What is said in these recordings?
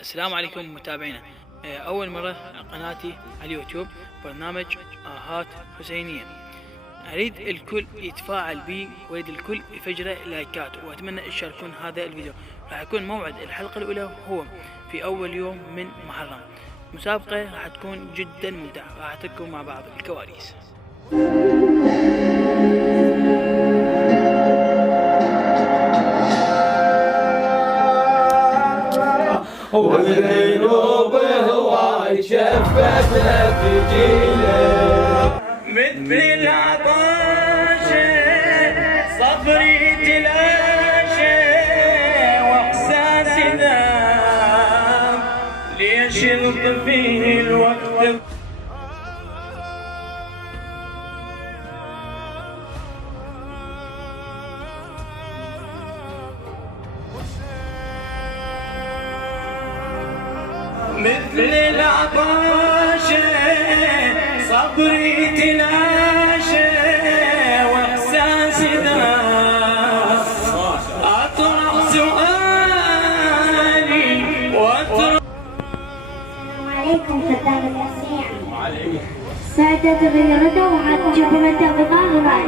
السلام عليكم متابعينا. أول مرة قناتي على اليوتيوب برنامج آهات حسينية. أريد الكل يتفاعل بي وأريد الكل يفجر لايكات، وأتمنى تشاركون هذا الفيديو. راح يكون موعد الحلقة الأولى هو في أول يوم من محرم. مسابقة راح تكون جدا ممتعة، راح تكون مع بعض الكواليس. والذنوب هواي شفتها تجيله مثل العطاشة صبري تلاشى واحساسي ذاب، ليش يلطفي الوقت مثل العطاشة صبري تلاشى واحساسي ذاب، اطرح سؤالي واطرح. السلام عليكم خدام التسميع. سعدت غيرته وعجبته بظهره،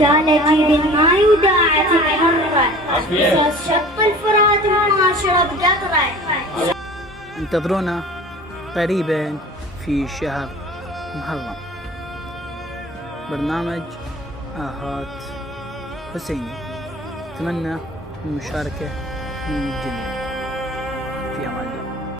قال جيب الماي وداعت الحرة، صوت شط الفرات وما شرب قطرة. انتظرونا قريبا في شهر محرم برنامج آهات حسيني. أتمنى المشاركة من الجميع.